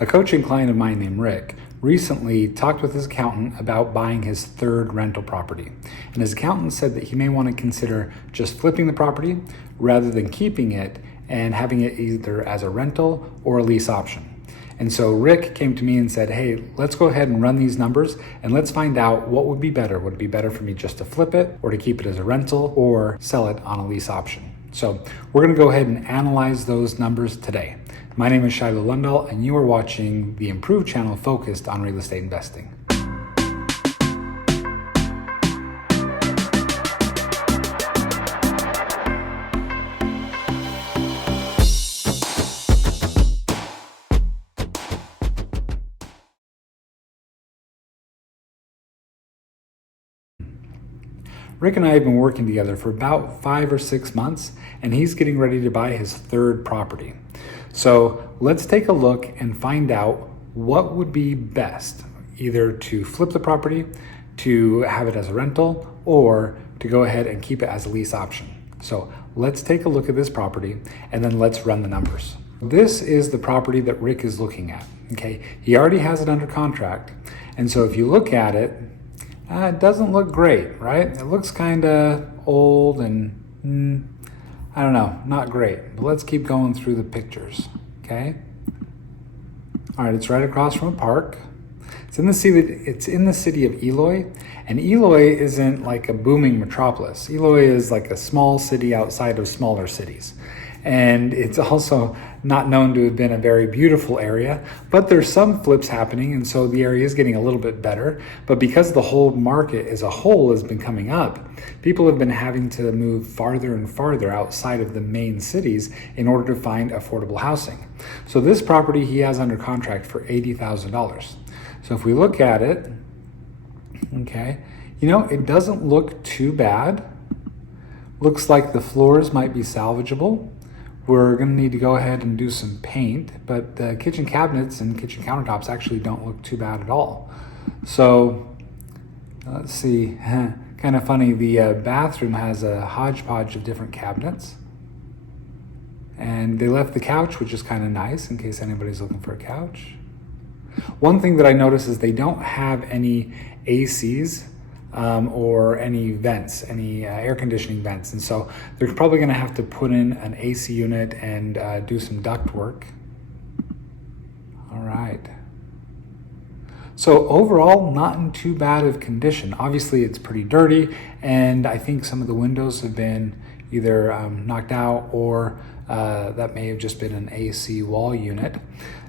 A coaching client of mine named Rick recently talked with his accountant about buying his third rental property. And his accountant said that he may want to consider just flipping the property rather than keeping it and having it either as a rental or a lease option. And so Rick came to me and said, hey, let's go ahead and run these numbers and let's find out what would be better. Would it be better for me just to flip it or to keep it as a rental or sell it on a lease option? So we're going to go ahead and analyze those numbers today. My name is Shiloh Lundahl, and you are watching the Improved channel focused on real estate investing. Rick and I have been working together for about 5 or 6 months, and he's getting ready to buy his third property. So let's take a look and find out what would be best, either to flip the property, to have it as a rental, or to go ahead and keep it as a lease option. So let's take a look at this property and then let's run the numbers. This is the property that Rick is looking at. Okay, he already has it under contract. And so if you look at it, it doesn't look great, right? It looks kind of old and I don't know, not great. But let's keep going through the pictures, okay? All right, it's right across from a park. It's in the city of Eloy, and Eloy isn't like a booming metropolis. Eloy is like a small city outside of smaller cities. And it's also not known to have been a very beautiful area, but there's some flips happening, and so the area is getting a little bit better. But because the whole market as a whole has been coming up, people have been having to move farther and farther outside of the main cities in order to find affordable housing. So this property he has under contract for $80,000. So if we look at it, okay, it doesn't look too bad. Looks like the floors might be salvageable. We're going to need to go ahead and do some paint, but the kitchen cabinets and kitchen countertops actually don't look too bad at all. So let's see, kind of funny, the bathroom has a hodgepodge of different cabinets. And they left the couch, which is kind of nice in case anybody's looking for a couch. One thing that I noticed is they don't have any ACs or any vents, any air conditioning vents. And so they're probably going to have to put in an AC unit and do some duct work. All right. So overall, not in too bad of condition. Obviously, it's pretty dirty, and I think some of the windows have been either knocked out or that may have just been an AC wall unit.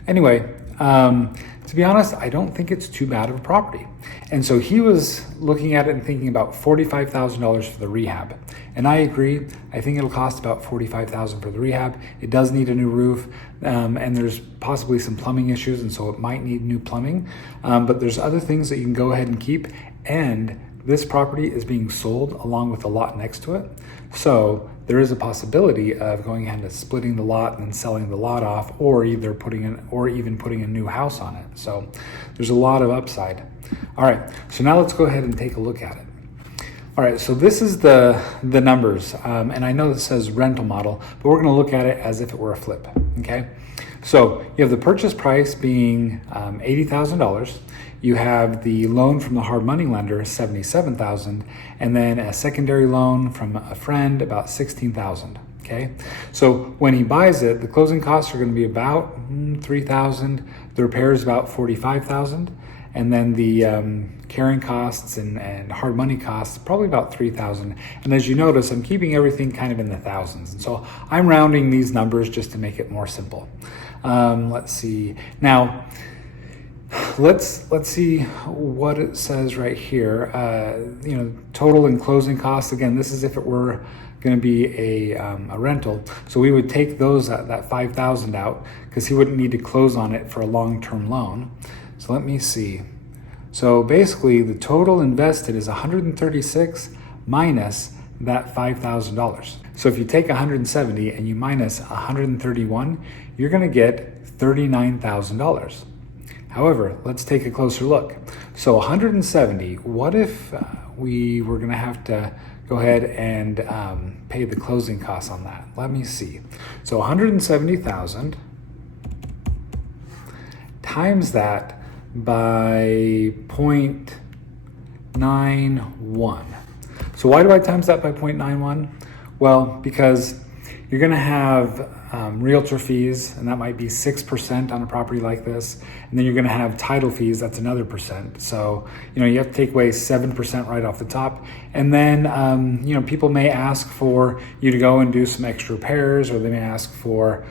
Anyway, to be honest, I don't think it's too bad of a property. And so he was looking at it and thinking about $45,000 for the rehab. And I agree. I think it'll cost about $45,000 for the rehab. It does need a new roof, and there's possibly some plumbing issues, and so it might need new plumbing. But there's other things that you can go ahead and keep. And this property is being sold along with the lot next to it. So there is a possibility of going ahead and splitting the lot and selling the lot off, or even putting a new house on it. So there's a lot of upside. All right, so now let's go ahead and take a look at it. All right, so this is the numbers, and I know it says rental model, but we're going to look at it as if it were a flip. Okay, so you have the purchase price being $80,000. You have the loan from the hard money lender, $77,000, and then a secondary loan from a friend, about $16,000. Okay, so when he buys it, the closing costs are going to be about $3,000. The repairs about $45,000, and then the carrying costs and hard money costs probably about $3,000. And as you notice, I'm keeping everything kind of in the thousands, and so I'm rounding these numbers just to make it more simple. Let's see now. Let's see what it says right here. Total and closing costs. Again, this is if it were going to be a rental. So we would take those that $5,000 out because he wouldn't need to close on it for a long-term loan. So let me see. So basically, the total invested is $136 minus that $5,000. So if you take 170 and you minus 131, you're going to get $39,000. However, let's take a closer look. So 170, what if we were going to have to go ahead and pay the closing costs on that? Let me see. So 170,000 times that by 0.91. So why do I times that by 0.91? Well, because you're going to have realtor fees, and that might be 6% on a property like this. And then you're going to have title fees, that's another percent. So, you have to take away 7% right off the top. And then, people may ask for you to go and do some extra repairs, or they may ask for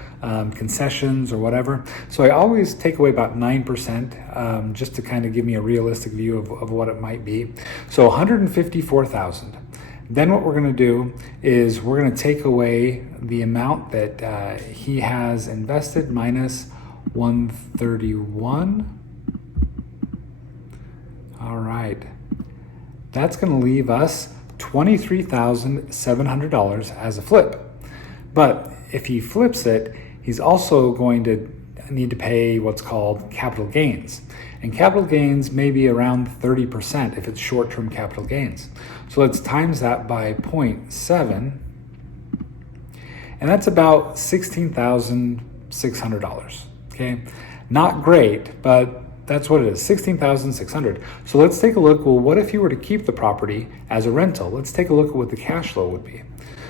concessions or whatever. So I always take away about 9% just to kind of give me a realistic view of what it might be. So $154,000. Then what we're going to do is we're going to take away the amount that he has invested minus 131. All right. That's going to leave us $23,700 as a flip. But if he flips it, he's also going to need to pay what's called capital gains. And capital gains may be around 30% if it's short-term capital gains. So let's times that by 0.7, and that's about $16,600, okay? Not great, but that's what it is, $16,600. So let's take a look, well, what if you were to keep the property as a rental? Let's take a look at what the cash flow would be.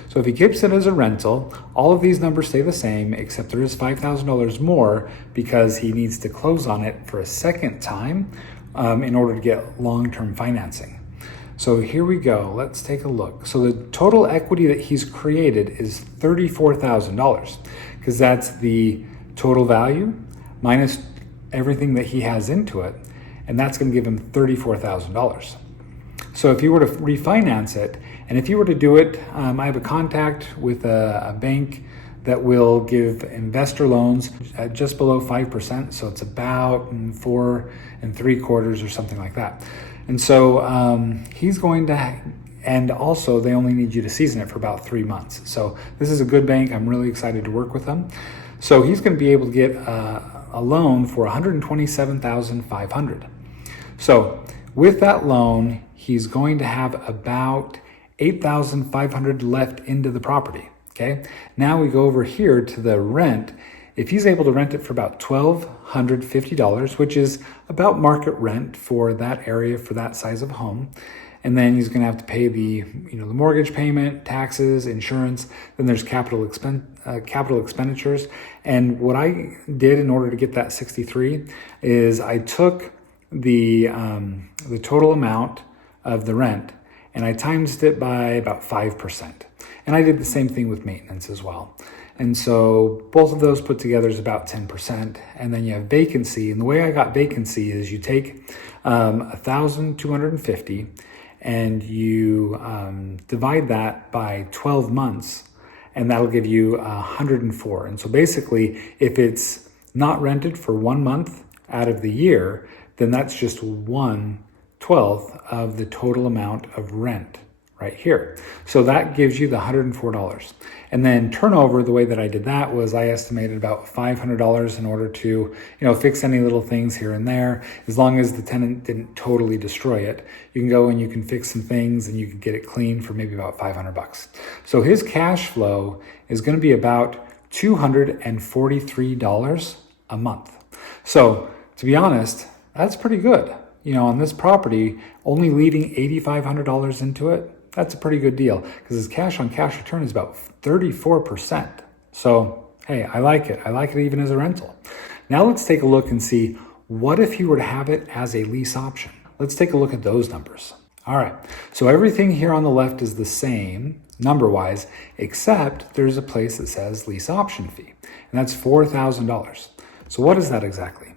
So if he keeps it as a rental, all of these numbers stay the same, except there is $5,000 more because he needs to close on it for a second time in order to get long-term financing. So here we go, let's take a look. So the total equity that he's created is $34,000 because that's the total value minus everything that he has into it, and that's going to give him $34,000. So if you were to refinance it, and if you were to do it, I have a contact with a bank that will give investor loans at just below 5%. So it's about 4 3/4 or something like that. And so he's going to, and also they only need you to season it for about 3 months. So this is a good bank. I'm really excited to work with them. So he's going to be able to get a loan for $127,500. So with that loan, he's going to have about $8,500 left into the property, okay? Now we go over here to the rent. If he's able to rent it for about $1,250, which is about market rent for that area, for that size of home, and then he's gonna have to pay the mortgage payment, taxes, insurance, then there's capital expenditures. And what I did in order to get that 63 is I took the total amount of the rent and I times it by about 5%. And I did the same thing with maintenance as well. And so both of those put together is about 10%. And then you have vacancy. And the way I got vacancy is you take 1,250 and you divide that by 12 months, and that'll give you 104. And so basically, if it's not rented for 1 month out of the year, then that's just 1/12 of the total amount of rent right here. So that gives you the $104. And then turnover, the way that I did that was I estimated about $500 in order to, fix any little things here and there. As long as the tenant didn't totally destroy it, you can go and you can fix some things and you can get it clean for maybe about $500. So his cash flow is going to be about $243 a month. So to be honest, that's pretty good. On this property, only leaving $8,500 into it, that's a pretty good deal because his cash on cash return is about 34%. So, hey, I like it. I like it even as a rental. Now let's take a look and see what if you were to have it as a lease option. Let's take a look at those numbers. All right, so everything here on the left is the same number-wise, except there's a place that says lease option fee, and that's $4,000. So what is that exactly?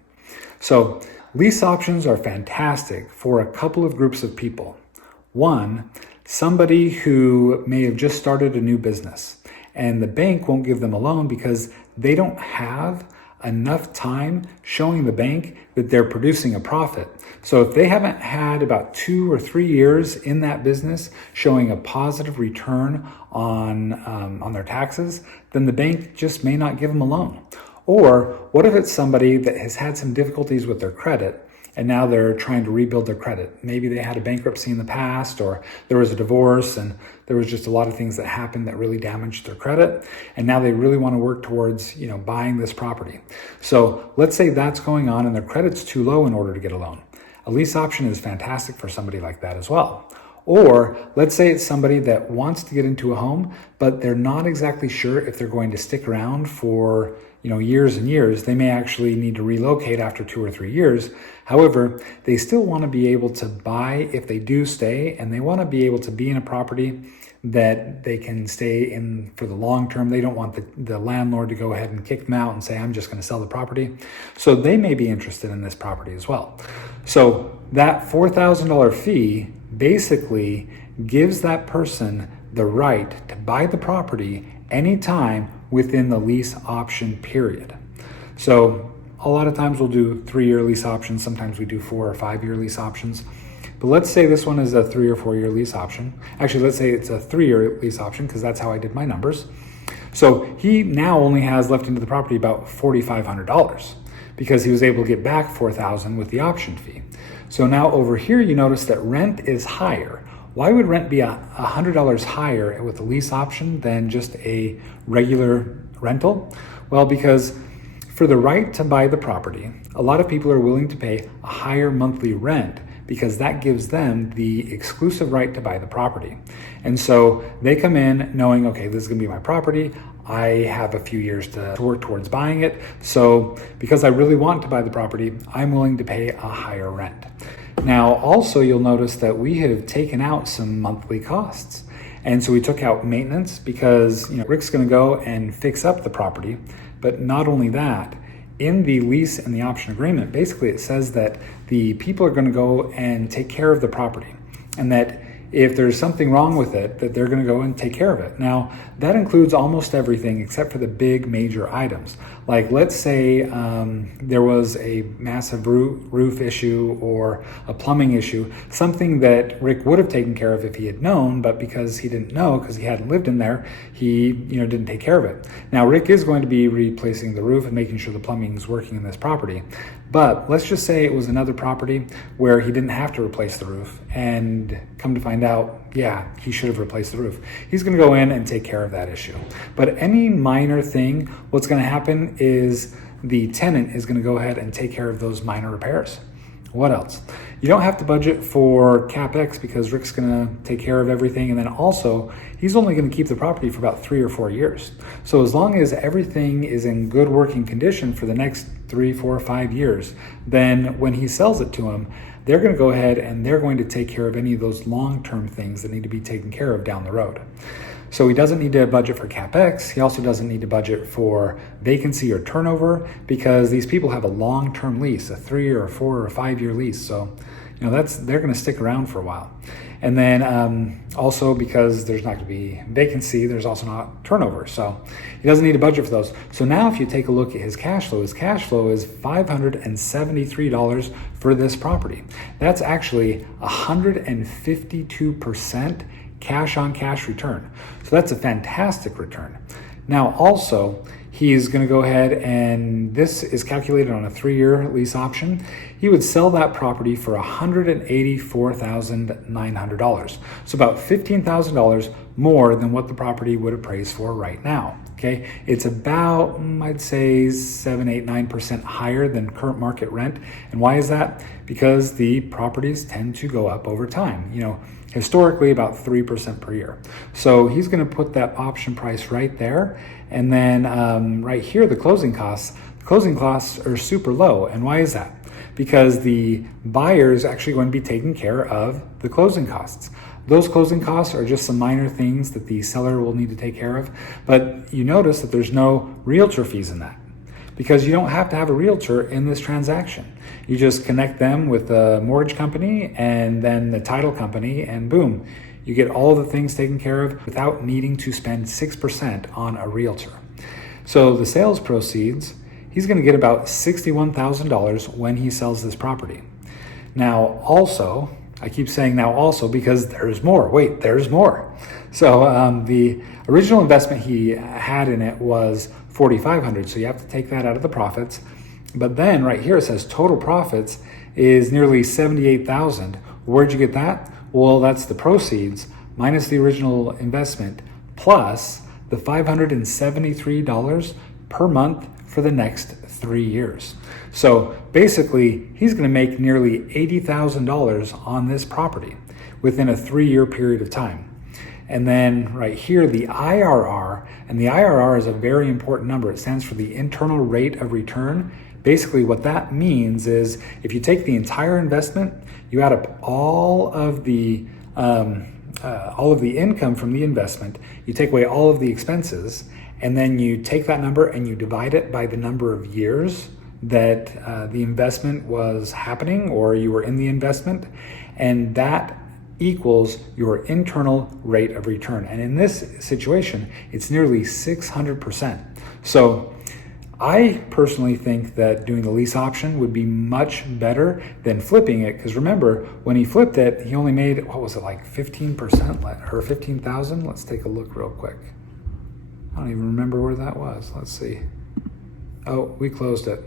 So lease options are fantastic for a couple of groups of people. One, somebody who may have just started a new business and the bank won't give them a loan because they don't have enough time showing the bank that they're producing a profit. So if they haven't had about 2 or 3 years in that business showing a positive return on their taxes, then the bank just may not give them a loan. Or what if it's somebody that has had some difficulties with their credit and now they're trying to rebuild their credit. Maybe they had a bankruptcy in the past, or there was a divorce, and there was just a lot of things that happened that really damaged their credit, and now they really want to work towards, buying this property. So let's say that's going on and their credit's too low in order to get a loan. A lease option is fantastic for somebody like that as well. Or let's say it's somebody that wants to get into a home, but they're not exactly sure if they're going to stick around for years and years. They may actually need to relocate after 2 or 3 years. However, they still want to be able to buy if they do stay, and they want to be able to be in a property that they can stay in for the long term. They don't want the landlord to go ahead and kick them out and say, I'm just going to sell the property. So they may be interested in this property as well. So that $4,000 fee basically gives that person the right to buy the property anytime within the lease option period. So a lot of times we'll do 3-year lease options. Sometimes we do 4 or 5-year lease options. But let's say this one is a 3 or 4 year lease option. Actually, let's say it's a 3-year lease option because that's how I did my numbers. So he now only has left into the property about $4,500 because he was able to get back $4,000 with the option fee. So now over here, you notice that rent is higher. Why would rent be $100 higher with a lease option than just a regular rental? Well, because for the right to buy the property, a lot of people are willing to pay a higher monthly rent because that gives them the exclusive right to buy the property. And so they come in knowing, okay, this is gonna be my property. I have a few years to work towards buying it. So because I really want to buy the property, I'm willing to pay a higher rent. Now, also you'll notice that we have taken out some monthly costs. And so we took out maintenance because Rick's gonna go and fix up the property. But not only that, in the lease and the option agreement, basically it says that the people are going to go and take care of the property, and that if there's something wrong with it, that they're going to go and take care of it. Now, that includes almost everything except for the big major items. Like let's say there was a massive roof issue or a plumbing issue, something that Rick would have taken care of if he had known, but because he didn't know, because he hadn't lived in there, he didn't take care of it. Now, Rick is going to be replacing the roof and making sure the plumbing is working in this property. But let's just say it was another property where he didn't have to replace the roof, and come to find out, yeah, he should have replaced the roof. He's going to go in and take care of that issue. But any minor thing, what's going to happen is the tenant is going to go ahead and take care of those minor repairs. What else? You don't have to budget for CapEx because Rick's going to take care of everything. And then also, he's only going to keep the property for about 3 or 4 years. So as long as everything is in good working condition for the next 3, 4, 5 years, then when he sells it to him, they're going to go ahead and they're going to take care of any of those long-term things that need to be taken care of down the road. So he doesn't need to budget for CapEx. He also doesn't need to budget for vacancy or turnover because these people have a long-term lease, a 3 or 4 or 5 year lease. So, they're going to stick around for a while. And then also because there's not going to be vacancy, there's also not turnover. So he doesn't need to budget for those. So now if you take a look at his cash flow is $573 for this property. That's actually 152% cash on cash return. So that's a fantastic return. Now also, he's going to go ahead and this is calculated on a 3-year lease option. He would sell that property for $184,900. So about $15,000 more than what the property would appraise for right now. Okay, it's about, I'd say 7, 8, 9% higher than current market rent. And why is that? Because the properties tend to go up over time. Historically about 3% per year. So he's going to put that option price right there. And then right here, the closing costs are super low. And why is that? Because the buyer is actually going to be taking care of the closing costs. Those closing costs are just some minor things that the seller will need to take care of. But you notice that there's no realtor fees in that, because you don't have to have a realtor in this transaction. You just connect them with the mortgage company and then the title company, and boom, you get all the things taken care of without needing to spend 6% on a realtor. So the sales proceeds, he's going to get about $61,000 when he sells this property. Now also, I keep saying now also because there's more. Wait, there's more. So the original investment he had in it was $4,500. So you have to take that out of the profits. But then right here it says total profits is nearly 78,000. Where'd you get that? Well, that's the proceeds minus the original investment plus the $573 per month for the next 3 years. So basically, he's going to make nearly $80,000 on this property within a 3-year period of time. And then right here, the IRR, and the IRR is a very important number. It stands for the internal rate of return. Basically, what that means is if you take the entire investment, you add up all of the income from the investment, you take away all of the expenses, and then you take that number and you divide it by the number of years that the investment was happening or you were in the investment, and that equals your internal rate of return. And in this situation, it's nearly 600%. So I personally think that doing the lease option would be much better than flipping it, because remember, when he flipped it, he only made, what was it, like 15% or 15,000? Let's take a look real quick. I don't even remember where that was. Let's see. Oh, we closed it.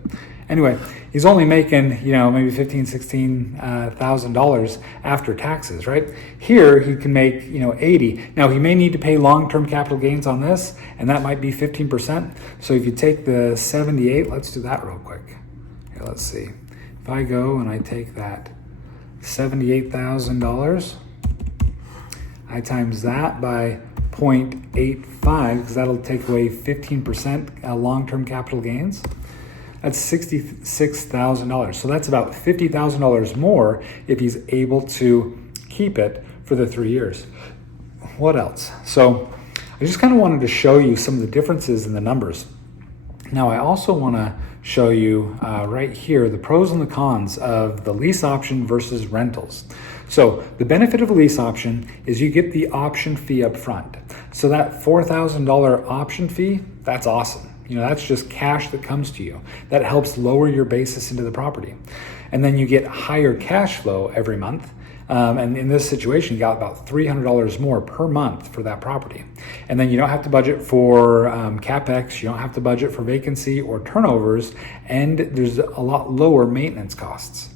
Anyway, he's only making, maybe $15,000, $16,000 after taxes, right? Here, he can make, 80. Now, he may need to pay long-term capital gains on this, and that might be 15%. So if you take the 78, let's do that real quick. Here, let's see. If I go and I take that $78,000, I times that by 0.85, because that'll take away 15% long-term capital gains. That's $66,000. So that's about $50,000 more if he's able to keep it for the 3 years. What else? So I just kind of wanted to show you some of the differences in the numbers. Now I also want to show you right here the pros and the cons of the lease option versus rentals. So the benefit of a lease option is you get the option fee up front. So that $4,000 option fee, that's awesome. That's just cash that comes to you. That helps lower your basis into the property. And then you get higher cash flow every month. And in this situation, you got about $300 more per month for that property. And then you don't have to budget for CapEx, you don't have to budget for vacancy or turnovers, and there's a lot lower maintenance costs.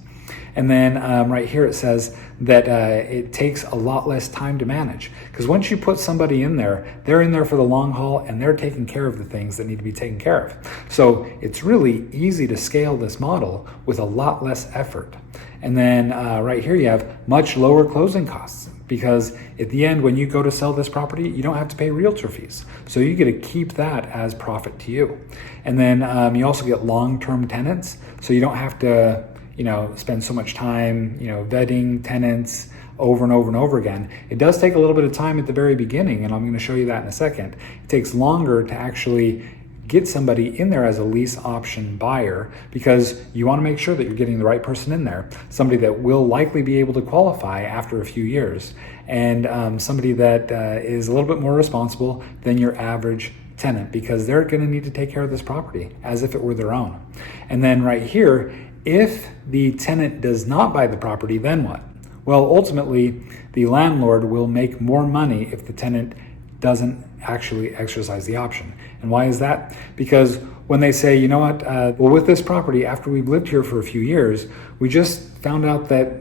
And then right here it says that it takes a lot less time to manage, because once you put somebody in there, they're in there for the long haul and they're taking care of the things that need to be taken care of. So it's really easy to scale this model with a lot less effort. And then right here you have much lower closing costs, because at the end when you go to sell this property, you don't have to pay realtor fees. So you get to keep that as profit to you. And then you also get long-term tenants, so you don't have to spend so much time, vetting tenants over and over and over again. It does take a little bit of time at the very beginning, and I'm going to show you that in a second. It takes longer to actually get somebody in there as a lease option buyer, because you want to make sure that you're getting the right person in there, somebody that will likely be able to qualify after a few years, and somebody that is a little bit more responsible than your average tenant, because they're going to need to take care of this property as if it were their own. And then right here, if the tenant does not buy the property, then what? Well, ultimately, the landlord will make more money if the tenant doesn't actually exercise the option. And why is that? Because when they say, well, with this property, after we've lived here for a few years, we just found out that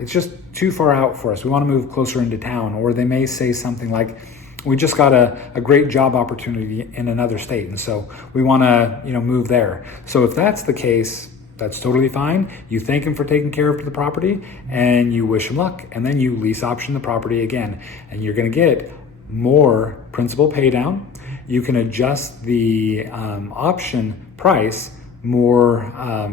it's just too far out for us. We want to move closer into town. Or they may say something like, we just got a great job opportunity in another state, and so we want to move there. So if that's the case, that's totally fine. You thank him for taking care of the property and you wish him luck, and then you lease option the property again, and you're going to get more principal pay down. You can adjust the option price more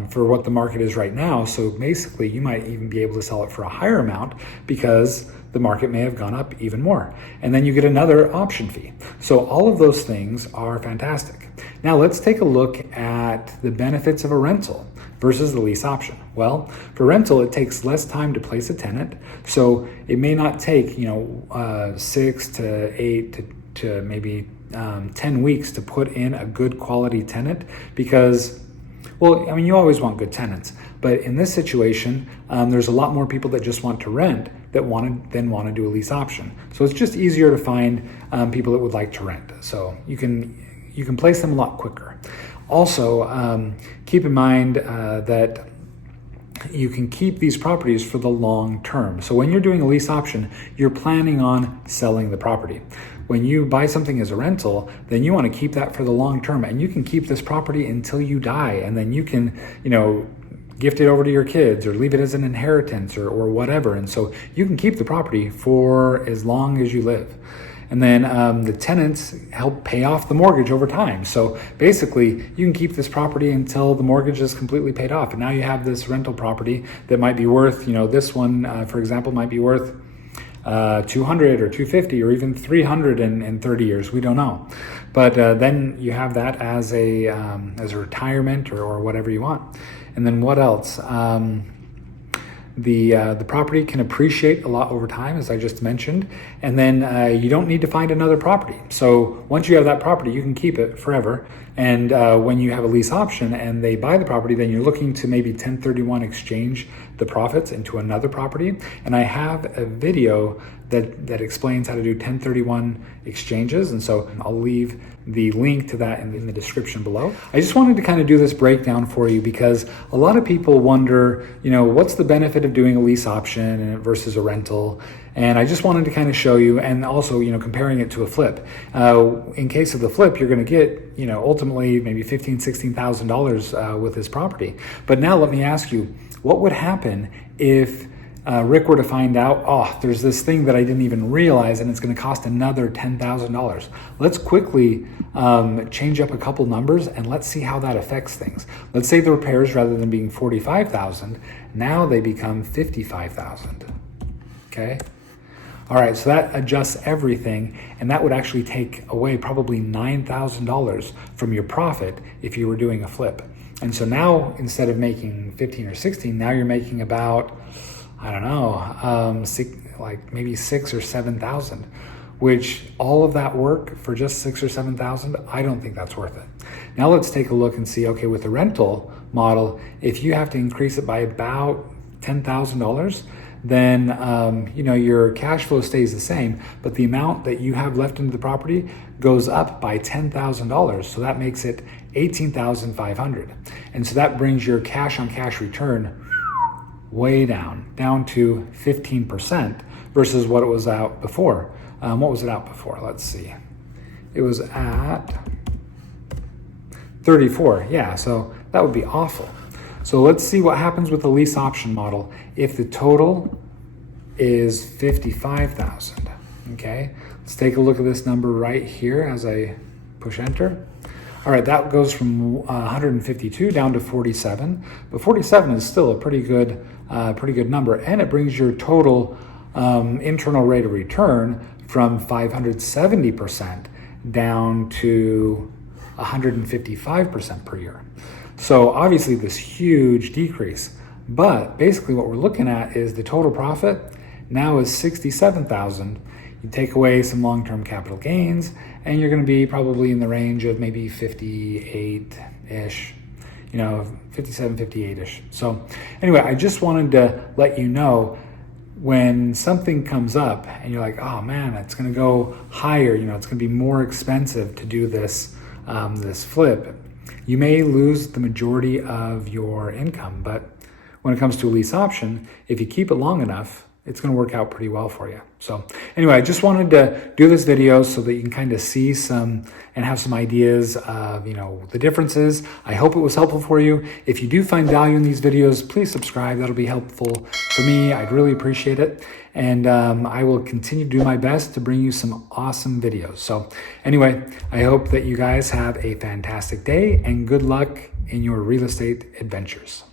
for what the market is right now. So basically you might even be able to sell it for a higher amount because the market may have gone up even more. And then you get another option fee. So all of those things are fantastic. Now let's take a look at the benefits of a rental versus the lease option. Well, for rental, it takes less time to place a tenant. So it may not take, 6 to 8 to maybe 10 weeks to put in a good quality tenant, because, well, I mean, you always want good tenants, but in this situation, there's a lot more people that just want to rent that want to do a lease option. So it's just easier to find people that would like to rent. So you can place them a lot quicker. Also, keep in mind that you can keep these properties for the long term. So when you're doing a lease option, you're planning on selling the property. When you buy something as a rental, then you want to keep that for the long term, and you can keep this property until you die, and then you can, gift it over to your kids or leave it as an inheritance or whatever. And so you can keep the property for as long as you live. And then the tenants help pay off the mortgage over time. So basically, you can keep this property until the mortgage is completely paid off. And now you have this rental property that might be worth, this one, for example, might be worth 200 or 250 or even 300 in 30 years. We don't know. But then you have that as a retirement or whatever you want. And then what else? The property can appreciate a lot over time, as I just mentioned, and then you don't need to find another property. So once you have that property, you can keep it forever. And when you have a lease option and they buy the property, then you're looking to maybe 1031 exchange the profits into another property. And I have a video that explains how to do 1031 exchanges. And so I'll leave the link to that in the description below. I just wanted to kind of do this breakdown for you because a lot of people wonder, what's the benefit of doing a lease option versus a rental? And I just wanted to kind of show you, and also, comparing it to a flip. In case of the flip, you're going to get, ultimately maybe $15,000, $16,000 with this property. But now let me ask you, what would happen if Rick were to find out, there's this thing that I didn't even realize and it's going to cost another $10,000. Let's quickly change up a couple numbers and let's see how that affects things. Let's say the repairs, rather than being $45,000, now they become $55,000. Okay. All right, so that adjusts everything, and that would actually take away probably $9,000 from your profit if you were doing a flip. And so now, instead of making 15 or 16, now you're making about, maybe 6 or 7,000, which all of that work for just 6 or 7,000, I don't think that's worth it. Now let's take a look and see, okay, with the rental model, if you have to increase it by about $10,000, then your cash flow stays the same, but the amount that you have left into the property goes up by $10,000. So that makes it $18,500. And so that brings your cash on cash return way down to 15% versus what it was out before. What was it out before? Let's see. It was at 34. Yeah, so that would be awful. So let's see what happens with the lease option model if the total is 55,000. Okay, let's take a look at this number right here as I push enter. All right, that goes from 152 down to 47, but 47 is still a pretty good number, and it brings your total internal rate of return from 570% down to 155% per year. So obviously this huge decrease, but basically what we're looking at is the total profit now is 67,000. You take away some long-term capital gains and you're going to be probably in the range of maybe 58-ish, 57, 58-ish. So anyway, I just wanted to let you know when something comes up and you're like, oh man, it's going to go higher, it's going to be more expensive to do this flip. You may lose the majority of your income, but when it comes to a lease option, if you keep it long enough, it's going to work out pretty well for you. So anyway, I just wanted to do this video so that you can kind of see some and have some ideas of, the differences. I hope it was helpful for you. If you do find value in these videos, please subscribe. That'll be helpful for me. I'd really appreciate it. And I will continue to do my best to bring you some awesome videos. So anyway, I hope that you guys have a fantastic day and good luck in your real estate adventures.